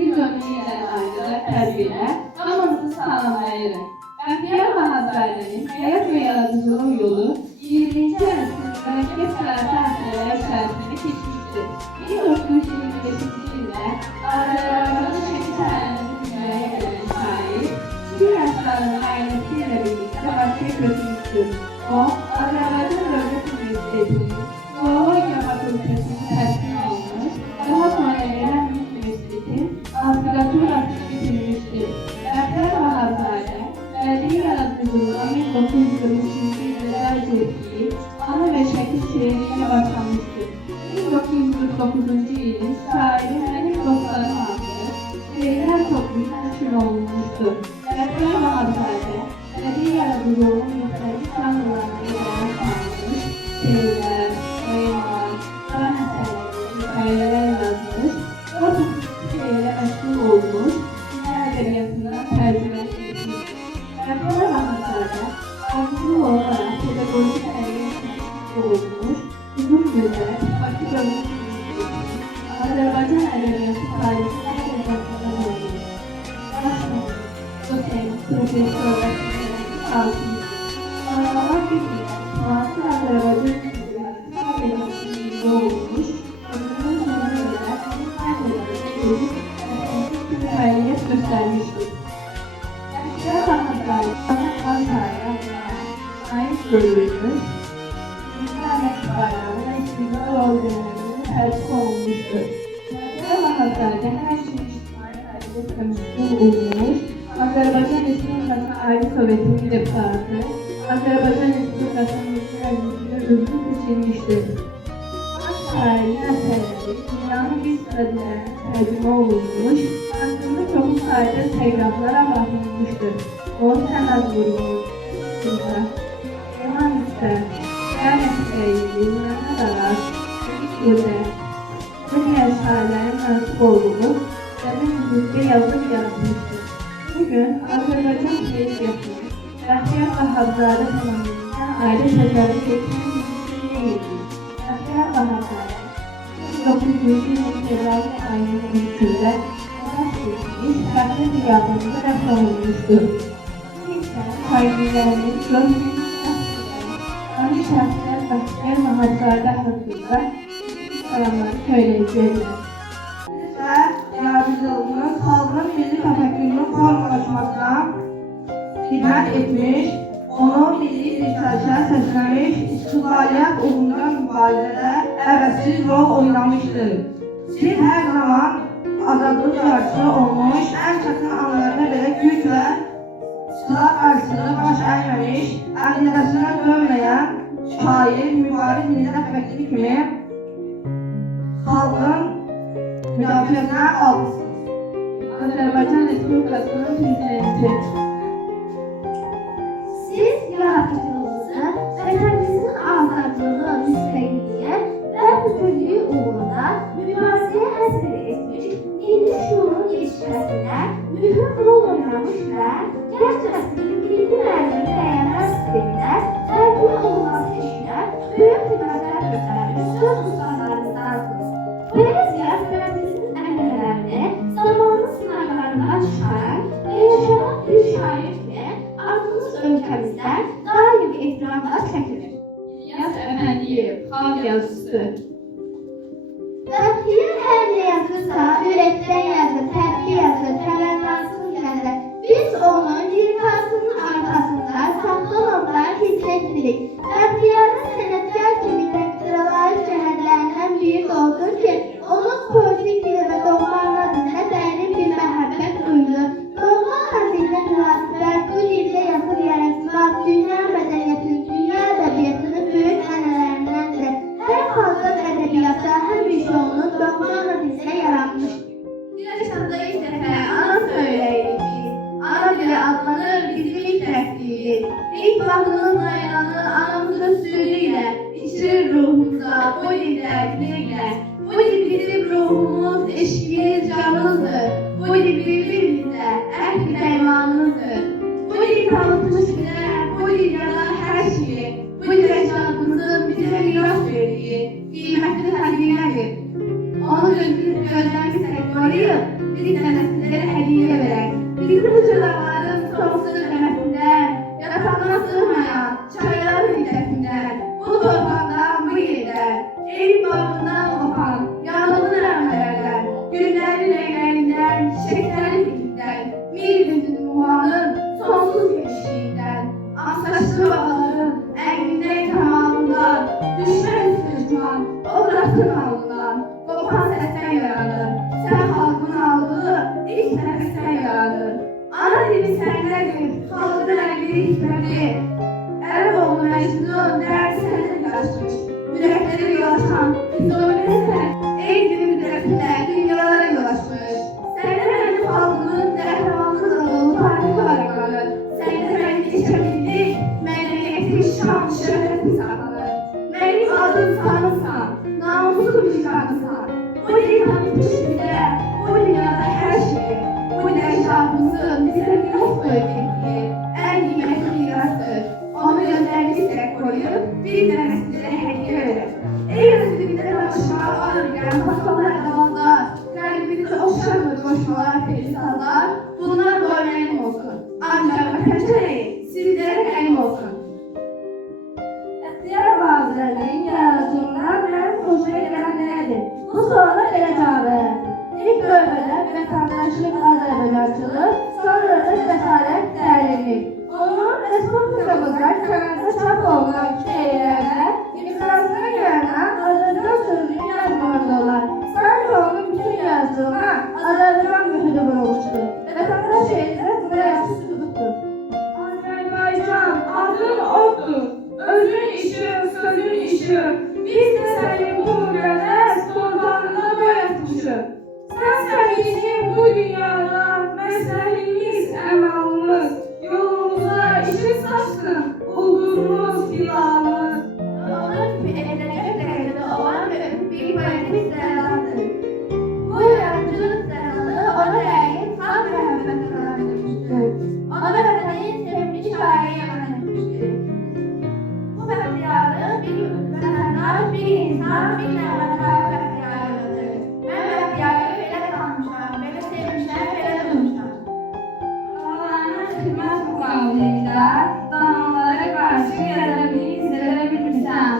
bir dönümüyle ayrı terbiyeler anamızı sağlamayırıq. Bəxtiyar Vahabzadənin həyat və yaradıcılıq yolu 20-ci əsrin mürəkkəb sənəti əsərləri içərisində keçmişdir. 1925-ci ildə Azərbaycanın Şəki səhərində dünyaya gələn şair, 2 yaşlarının ailəsi ilə birlikdə Bakıya götürmüşdür. O, Azərbaycan Dövlət Universitetinin Zoologiya Fakültəsini təhsil almış, daha sonra Elan Universitetin aspiraturasını bitirmişdir. Bəxtiyar Vahabzadə bədii yaradıcılığa 1943-cü ildə dərc etdiyi Ana və Şəki şeiriyle başlamışdır. 1949-cu ilin şairi Mənim Dostlarım adlı şeirlər toplu təşkil olunmuşdur. Bəxtiyar Vahabzadə bədii yaradıcılığın müxtəlif janrlarına yayılmış almış şeirlər, poemalar, qara əsərlər, hekayələr yazmış, o şeirlə məşğul olmuş, dünya ədəbiyyatına tərcümə etmişdir. Bəxtiyar Vahabzadə arzulu olaraq pedaqoji ədəbiyyatına olmuş, uzun müddət Bakı Dövlət Universitetinin Azərbaycan ədəbiyyatı tarixi ədəbiyyatına bölünmüş. Başlamış, doçent, profesör və sənətçi altında. Sonralar bir ilə müasir Azərbaycan ədəbiyyatında olmuş, ömrünün sonuna qədər hər dövrdə edib bir fəaliyyət göstərmişdir. Bəxtiyar Vahabzadə Ankara'ya ait bölümümüz İnternet bayrağı ve İstiklal Ordu'nun tercih olmuştur. Bəxtiyar Vahabzadə her şeyin içtimai fəaliyyətlə məşğul olmuş, Azərbaycan Respublikasının Ali Sovetinin deputatı, Azərbaycan Respublikasının Milli Məclisinin üzvü seçilmiştir. Baş şairin əsərləri dünyanın bir sıra dillərinə tərcümə olunmuş, haqqında çoxlu sayıda telqraflara baxılmışdır. O sənət vurulmuşdur. Yaman istər, Qərət Qəyli, Məhəd Aras, Qüdə və digər şairlərin mənsub olduğu qədim müzikdə yazıb yaratmışdır. Bugün Azərbaycan Televiziyasının Bəxtiyar Vahabzadə fenomenından ayrı təsərrüf etmək mümkün deyildir. Bəxtiyar Vahabzadə 1900-cü ilin fevral ayının 13-də Aras etmiş, fərqli bir yardımcı rəfr olunmuşdur. Bu isə xayriylərinin görməyini Tanrı şəxslər Bəxtiyar Vahabzadə haqqında salamları söyləyəcəkdir. Və yaradıcılığının xalqın milli təfəkkürünün formalaşmasına xidmət etmiş, onu milli yüksəlişə səsləmiş, istiqlaliyyət uğrunda mübarizədə əvəzsiz rol oynamışdır. Siz hər zaman azadlıq yarışı olmuş, ən çətin anlarda belə güc və silah qarşısında baş əyməmiş, əqidəsinə dönməyən şair, mübariz milli təfəkkürü kimi xalqın müdafiəsinə almışsınız. Azərbaycan Respublikasının prezidenti. Siz yaratıcılığınızı, vətəninizin azadlığı, müstəqilliyə və bütünlüyü uğrunda mübarizəyə həsr etmiş, milli şuurun yetişməsində mühüm rol oynamış və gənc nəslin milli mənəvi dəyərlər sistemində tərbiyə olunması işinə böyük xidmətlər göstərmiş söz ustalarınızdansınız. Poeziya vətəninizin ənənələrini zamanın sınaqlarından çıxaran və yaşanan bir şair kimi adınız ölkəmizdə daim ehtiramla çəkilir. İlyas Əfəndiyev, xalq yazısı. Bəxtiyar hər nə yazırsa, ürəkdən yazır, tərbiyə yazır, təmənnasını yazır. Biz onun lirikasının arkasında saxlananlar hiss etmirik. Bəxtiyarın sənətkar kimi təqdirəlayiq cəhətlərindən biri də odur ki, onun poetik dili və doğmanla dilinə dərin bir məhəbbət duyulur. Doğmanla dilinə münasibət, bu dildə yazıb yaratmaq, dünya mədəniyyətinin, dünya ədəbiyyatının böyük ənənələrindəndir. Hər xalqın ədəbiyyatı həmişə onun doğmanla dilinə yaranmış. Yaşamda ilk dəfə ana söyləyirik biz. Ana dili adlanır bizim ilk dərsliyiz. İlk vaxtımız dayanır anamızın südü ilə, içirir ruhumuza, bu dildə, dillə. Bu dil bizim ruhumuz, eşkimiz, canımızdır. Bu dil bir-birimizdə, əhd-i peymanımızdır. Bu dil tanıtmış bizə, bu dil yalan hər şeyi. Bu dil əcdadımızın bizə miras verdiyi qiymətli xəzinədir. Onu gözləmişsək qoruyub, biz nəsillərə hədiyyə verək. Bizim uçurların sonsuz əməsindən, yatağına sığmayan çayların hidrəsindən, bu torpaqdan, bu yerdən, evin bağından qopan, yanıqlı rəmlərdən, günlərin rənglərindən, çiçəklərin hidrindən, bir bütün muhanın sonsuz keşiyindən, ağsaçlı bağların əngindən kamalından, düşmən düşman, o bırakın alından, qopan səsdən yaradır. Sən xalqın aldığı ilk nəfəsdən yaradır. Ana dili səndədir, xalqın rəngli hikməti. Ərəboğlu Məcnun dərdi səndən qaçmış. Ürəkləri yolaşan, Füzuli sən, ey gibi müdrəfində dünyalara yolaşmış. Səndə mənim xalqımın qəhrəmanlıqla dolu tarixi varlıqları. Səndə mənim keçəbildik, mədəniyyətin şan, şöhrətin saxlanır. Mənim adım sanırsan, namuslu vicdanısan. Bu dilhanın peşində, bu dünyada hər şey, bu dəyişarımızın bizə miras bölgəliyi, ən qiymətli mirasdır. Onu gözlərimizlə qoyub, bir nəsillərə hədiyyə verək. Ey özlüyündə danışmalar alırkən, masallar qalanlar, qəlbimizi oxşarmır qoşmalar, felisallar, bunlar da mənim olsun. Ancaq vətənçəyi sizlərə mənim olsun. Əxtiyar Bazirənin yaradıcılığından mənim xoşuma gələn nədir? Bu suala belə cavab verərdim. İlk növbədə vətəndaşlıq Azərbaycançılıq, sonra da cəsarət dərlilik. Onun Respublikamızda kənarda çap olunan şeirlərdə iflasına gələn Azərbaycan sözünü yazmalı olar. Sanki onun bütün yazdığına Azərbaycan mühürü vurulmuşdur. Vətəndaş şeirləri buna yaxşı sübutdur. Azərbaycan adın oddur, özün işi, sözün işi. Biz de seni bu müqəddəs torpağında boyatmışıq. Sən bizim bu dünyada məsləhimiz, əmalımız, yolumuza işi saçsın, uldurumuz, ilanımız. Onun kimi evlənəcək dərəcədə olan bir poetik zəladır. Bu yaradıcılıq zəlalı ona layık xalq məhəbbətini öğrenmiştir. Ona vətənin sevimli şairi yaman etmiştir. Bu bəxtiyarı bir vətəndaş, bir insan, bir nəvətlər bəxtiyarıdır. Mən bəxtiyarı belə tanımışam, belə sevmişəm, belə duymuşam. Allah'ın xidmət müqabilində dananlara qarşı gələni izləyə bilmirsən.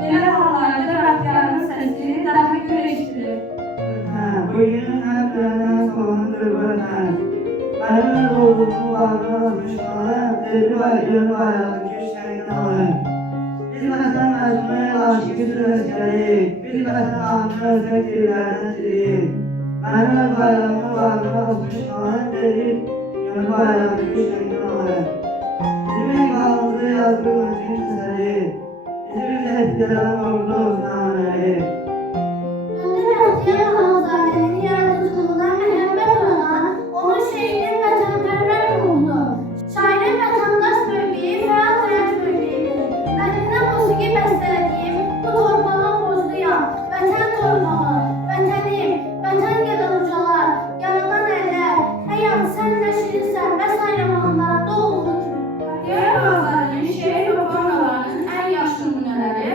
Belə hallarda bəxtiyarın səsi daha güreşdirir. Bugün hep benden sorumludur vatan. Benim doğduğum varlığı almışlarım, deli var, yön bayrağı, güçlerini alın. Biz vatan mecmuaya aşık süresileri, biz vatan alnı özek dillerden sileyim. Benim bayrağımı varlığı almışlarım, deli, yön bayrağı, güçlerini alın. Bizim ikalımızı yazdığımız cümleleri, bizim etkilerin olduğu nameleri. Əxtiyar Xanzadenin yaradıcılığına məhəbbət olan, onun şeirinin vətənpərvər ruhunu, şairin vətəndaş mövqeyi fəal həyat mövqeyidir. Vətənə musiqi bəstələdiyim, bu torpağa borcluyam. Vətən torpağı, vətənim, vətən gedən ucalar, yaradan əllər, həyat sən nə şirinsən və sairə mahnılarında olduğu kimi. Əxtiyar Bazirənin şeir və poemalarının ən yaxşı nümunələri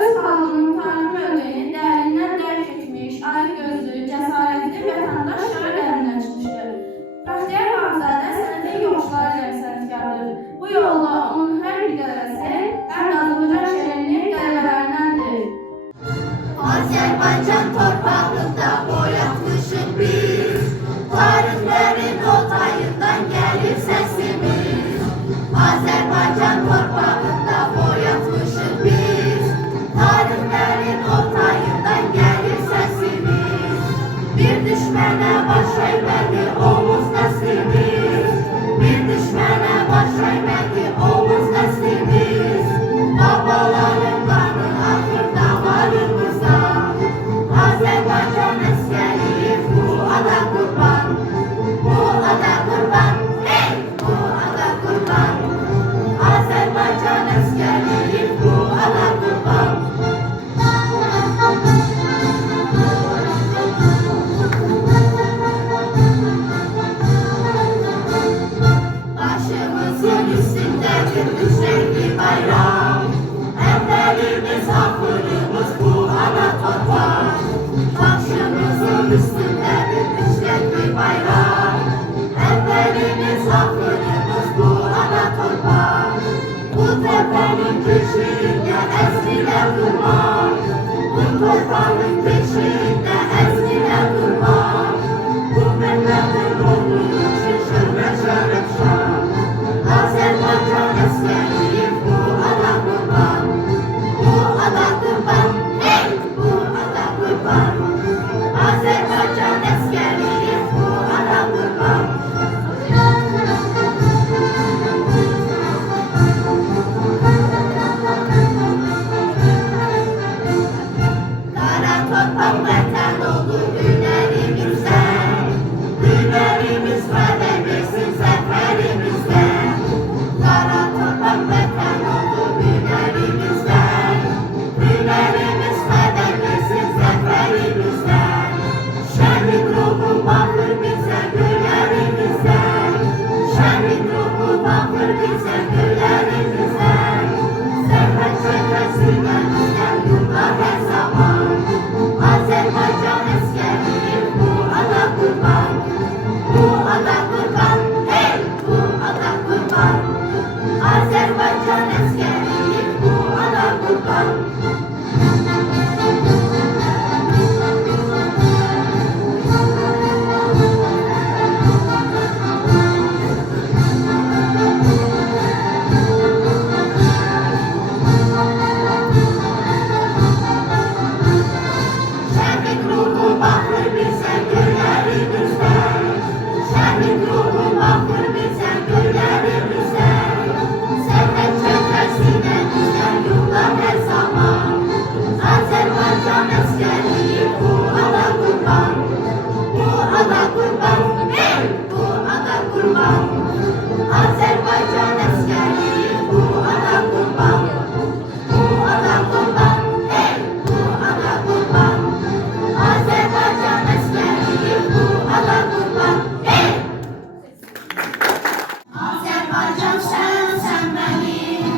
öz xalqının tarixi mövqeyini dərindən dərk etmiş, aydın gözlü, cəsarətli vətəndaş şairlərindən çıxmışdır. Bəxtiyar Vahabzadə sənətin yoxuşları ilə sənətkardır. Bu yolla onun hər bir qələbəsi həm də Azərbaycan şeirinin qələbələrindəndir. Azerbaycan torpağında boyatmışıq biz, tarihlerin o tayından gelir sesimiz. Azerbaycan torpağında boyatmışıq biz, tarihlerin o tayından gelir sesimiz. Bir düşmene baş eğmedi omuz neslimiz, bir düşmene baş eğmedi omuz neslimiz. Babaların kanı akır damarımızda, Azerbaycan eskeriyim bu ada kurban. torpağın köşüğünde ezgiler durmaz. Bu torpağın köşüğünde ezgiler durmaz. Bu milletin ruhunu çeşir ve şeref şan. Azerbaycan eskeriyim bu ada kurban. Bu ada kurban, hey bu ada kurban. Azerbaycan eskeriyim bu ada kurban. Kara toprak vatan oldu günlerimizde. Günlerimiz vaat etsin zaferimizde. Kara toprak vatan oldu günlerimizde. Günlerimiz vaat etsin zaferimizde. Şehit ruhu bakır bize günlerimizde. Şehit ruhu bakır bize günlerimizde. Serhat çekesine bizden yurtlar her zaman. Azerbaycan eskeriyim bu ada kurban. Bu ada kurban, hey bu ada kurban. Azerbaycan eskeriyim bu ada kurban. Şehit ruhu bakır bize günlerimizde. Şehit ruhu bakır bize günlerimizde. Serhat çekesine bizden yurtlar her zaman. Azerbaycan eskeriyim bu ada kurban. Bu ada kurban, hey bu ada kurban. Azerbaycan eskeriyim bu ada kurban. Bu ada kurban, hey bu ada kurban. Azerbaycan eskeriyim bu ada kurban, hey. Azerbaycan sen benim.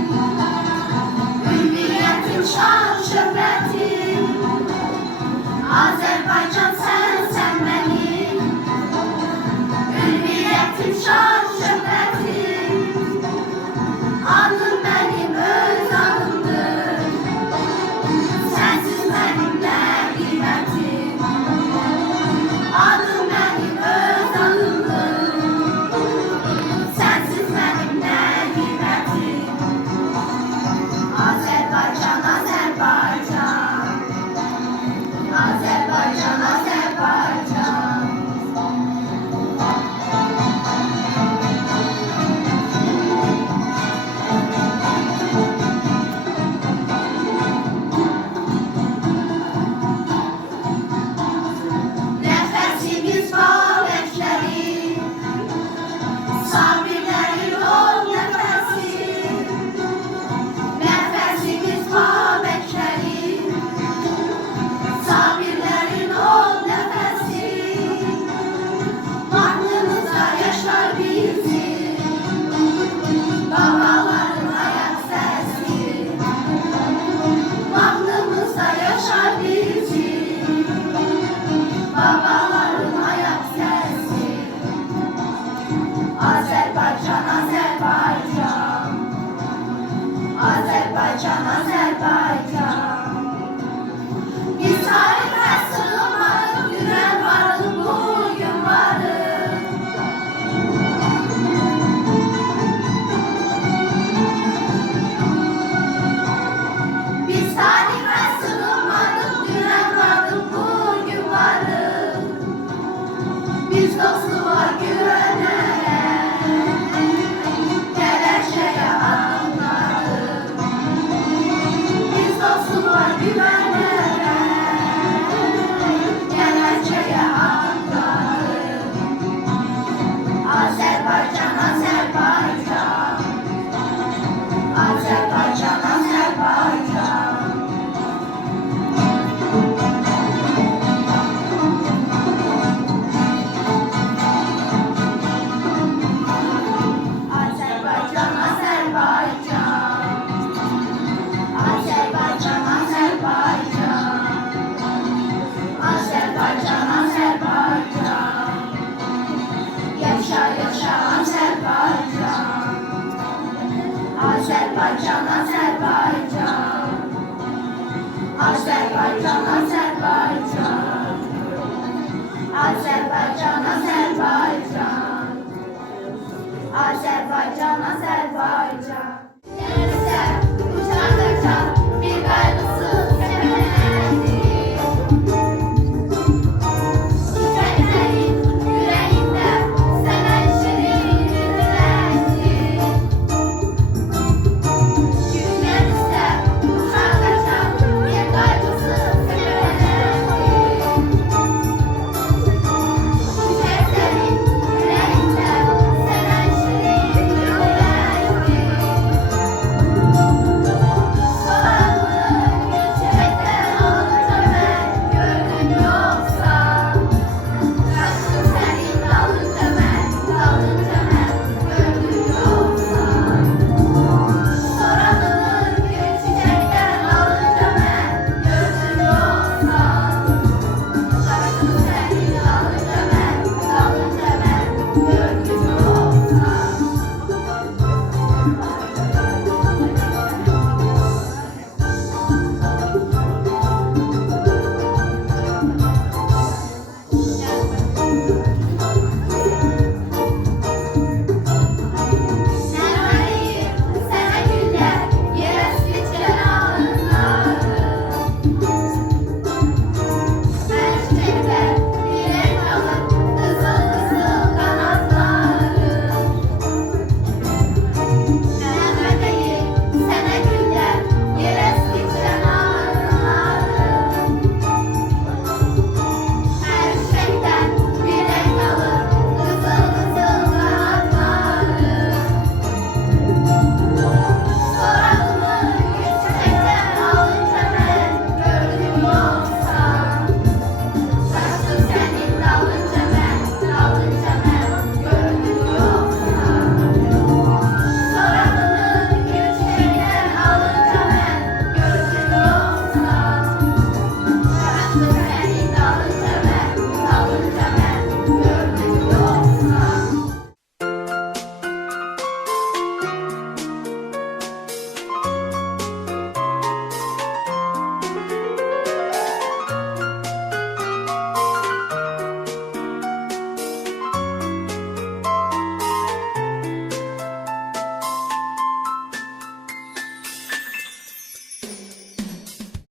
Ümmiyetim şan şöhretim. Azerbaycan sen benim. Ümmiyetim şan şöhretim. Adım benim öz adımdır. Sensiz benim ne kıymetim. Adım benim öz adımdır. Sensiz benim ne kıymetim. Azerbaycan, Azerbaycan. Azerbaycan, Azerbaycan. Nefesimiz babetleri, sabirlerin ol nefesi. Nefesimiz babetleri, sabirlerin ol nefesi. Aklımızda yaşar bizi, babaların ayak sesi. Aklımızda yaşar bizi, babaların ayak sesi. Azerbaycan, Azerbaycan. Azerbaycan, Azerbaycan. Biz tarihe sığmadık, güven varlık bugün varlık. Biz tarihe sığmadık, güven varlık bugün varlık. Biz dostluğa güvenerek geleşeye anladık. Biz dostluğa güvenerek geleşeye anladık. Azerbaycan, Azerbaycan. Azerbaycan, Azerbaycan. Azerbaycan, Azerbaycan. Azerbaycan, Azerbaycan. Azerbaycan, Azerbaycan. Yaşa yaşa Azerbaycan. Azerbaycan, Azerbaycan. Azərbaycan, Azərbaycan, Azərbaycan, Azərbaycan.